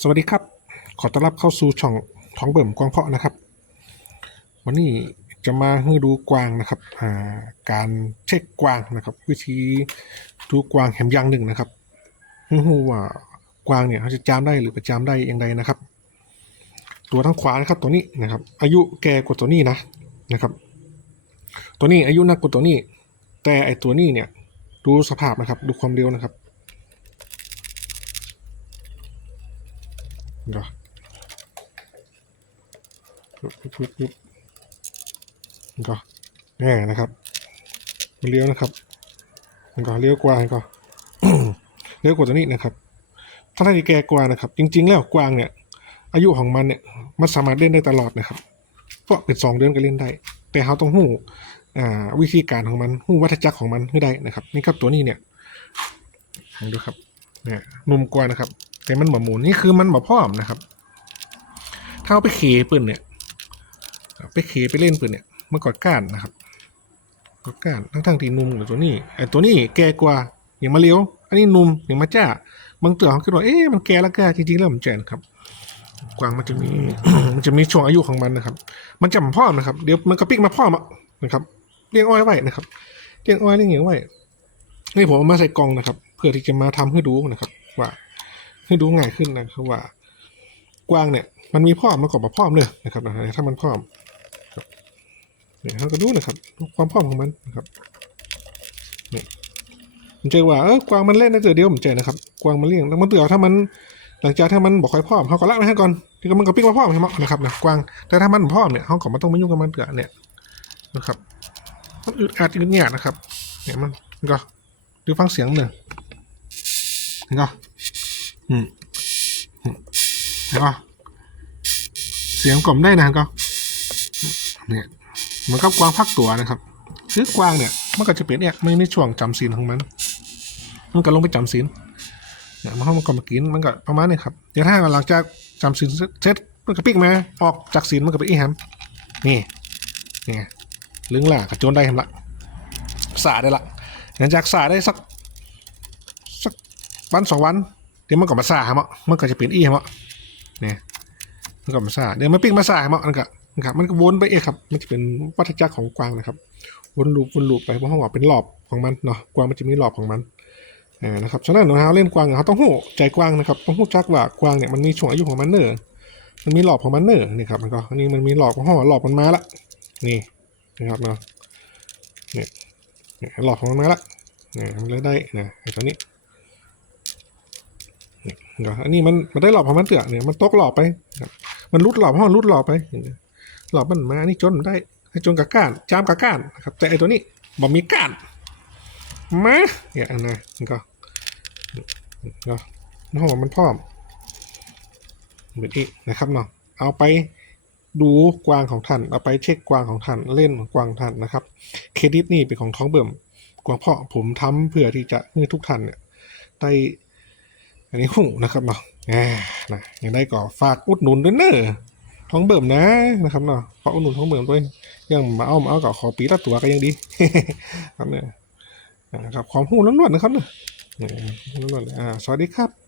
สวัสดีครับ ขอต้อนรับเข้าสู่ช่องท้องเบิ่มกวางเพาะนะครับ วันนี้จะมาให้ดูกวางนะครับอ่าการเช็คกวางนะครับ วิธีดูกวางแหมยางหนึ่งนะครับให้รู้ว่ากวางเนี่ยเขาจะจามได้หรือประจามได้อย่างไรนะครับ ตัวทางขวานะครับตัวนี้นะครับ อายุแก่กว่าตัวนี้นะนะครับ ตัวนี้อายุนักกว่าตัวนี้ แต่ไอตัวนี้เนี่ยดูสภาพนะครับ ดูความเร็วนะครับ เดี๋ยวปึ๊บปึ๊บก็แน่นะครับเลี้ยวนะครับก็เลี้ยวกว่าก็เลี้ยวกว่าตัวนี้นะครับถ้าที่แกกว่านะครับ จริง ๆ แล้วกวางเนี่ย อายุของมันเนี่ยมันสามารถเล่นได้ตลอดนะครับเพราะเป็นสองเดือนก็เล่นได้ แต่เขาต้องหู้วิธีการของมันหู้วัฏจักรของมันให้ได้นะครับ นี่ครับตัวนี้เนี่ยลองดูครับเนี่ยนุ่มกว่านะครับ แต่มันหมหมุนนี่คือมันหมพร้อมนะครับ ถ้าเอาไปเขปืนเนี่ย ไปเขไปเล่นปืนเนี่ยมันก็ก้านนะครับก็ก้านทั้งทั้งที่นุ่มหรือตัวนี้ไอ้ตัวนี้แก่กว่าอย่างมาเลี้ยว อันนี้นุ่มอย่างมาจ้าบางตัวเขาคิดว่าเอ๊ะมันแก่แล้วแก่จริงๆแล้วมันแจนครับ กวางมันจะมีมันจะมีช่วงอายุของมันนะครับ มันจะมาพร้อมนะครับ เดี๋ยวมันก็ปิกมาพร้อมอะนะครับเลี้ยงอ้อยไว้นะครับเลี้ยงอ้อยเลี้ยงอย่างไว้นี่ผมเอามาใส่กล่องนะครับ เพื่อที่จะมาทำให้ดูนะครับ ว่า ให้ดูง่ายขึ้นนะครับว่ากวางเนี่ยมันมีพร้อมมันก็มาพร้อมเลยนะครับถ้ามันพร้อมเนี่ยเราก็ดูนะครับความพร้อมของมันนะครับนี่ผมเจอว่าเออกวางมันเล่นได้เจอเดียวผมเจอนะครับกวางมันเลี้ยงแล้วมันเตือถ้ามันหลังจากถ้ามันบอกค่อยพร้อมเขาก็ละไว้ให้ก่อนที่มันก็ปิ้งมาพร้อมใช่ไหมนะครับนะกวางแต่ถ้ามันบ่พร้อมเนี่ยเขาก็ไม่ต้องมายุ่งกับมันเตือเนี่ยนะครับมันอึดอัดอึดเนี่ยนะครับเนี่ยมันมันก็ดูฟังเสียงหนึ่งเห็นก็ อืมเห็นปะเสียงกล่อมได้นะก็เนี่ยมือนกับกวางพักตัวนะครับคือกวางเนี่ย มันก็จะเป็นเนี่ยไม่ในช่วงจำศีลของมัน มันก็ลงไปจำศีลเนี่ยมันเข้ามาก่อนมากินมันก็ประมาณนี้ครับเดี๋ยวถ้าหลังจากจำศีลเสร็จมันก็ปิกมาออกจากศีลมันก็ไปอีแฮมนี่นี่ไงลึงล่ากระโจนได้แฮมละสาได้ละหลังจากสาได้สักสักวันสองวัน เดี๋ยวมันก็มาสาแฮมอะมันก็จะเป็นอีแฮมอะเนี่ยมันก็มาซาเดี๋ยวมันปิ้งมาซาให้มันก็นะครับมันก็วนไปเองครับ มันจะเป็นวัฏจักรของกวางนะครับ วนลูปวนลูปไปเพราะเขาบอกเป็นหลอบของมันเนาะ กวางมันจะมีหลอบของมันนะครับ ฉะนั้นเราเล่นกวางเขาต้องหู้ใจกวางนะครับ ต้องหู้จักว่ากวางเนี่ยมันมีช่วงอายุของมันเนอะมันมีหลอบของมันเนอะนี่ครับ มันก็อันนี้มันมีหลอบของห่อหลอบมันมาละ นี่นะครับเนาะ เนี่ยเนี่ยหลอบของมันมาละเนี่ยมันเลยได้นะไอ้ตัวนี้ เดี๋ยวอันนี้มันมันได้หลอบของมันเตือะเนี่ยมันตกหลอบไป มันรุดหลอบเพราะมันรุดหลอบไปหลอบมันมาอันนี้จนได้ให้จนกับก้านจามกับก้านนะครับแต่ไอตัวนี้บ่มีก้านมาเนี่ยนะมันก็เนาะน้องมันพร้อมเหมือนอีกนะครับเนาะเอาไปดูกวางของท่านเอาไปเช็คกวางของท่านเล่นกวางท่านนะครับ เครดิตนี่เป็นของท้องเบิ่มกวางเพาะผมทำเพื่อที่จะให้ทุกท่านเนี่ยได้ อันนี้หูนะครับเนาะอ่านะยังได้ก็ฝากอุดหนุนด้วยเนอะท้องเบิ่มนะนะครับเนาะขออุดหนุนท้องเบิ่มด้วยยังมาเอามาเอาก็ขอปีละตัวก็ยังดีครับเนี่ยนะครับความหูล้วนๆนะครับเนอะเนี่ยล้วนๆเลยอ่าสวัสดีครับ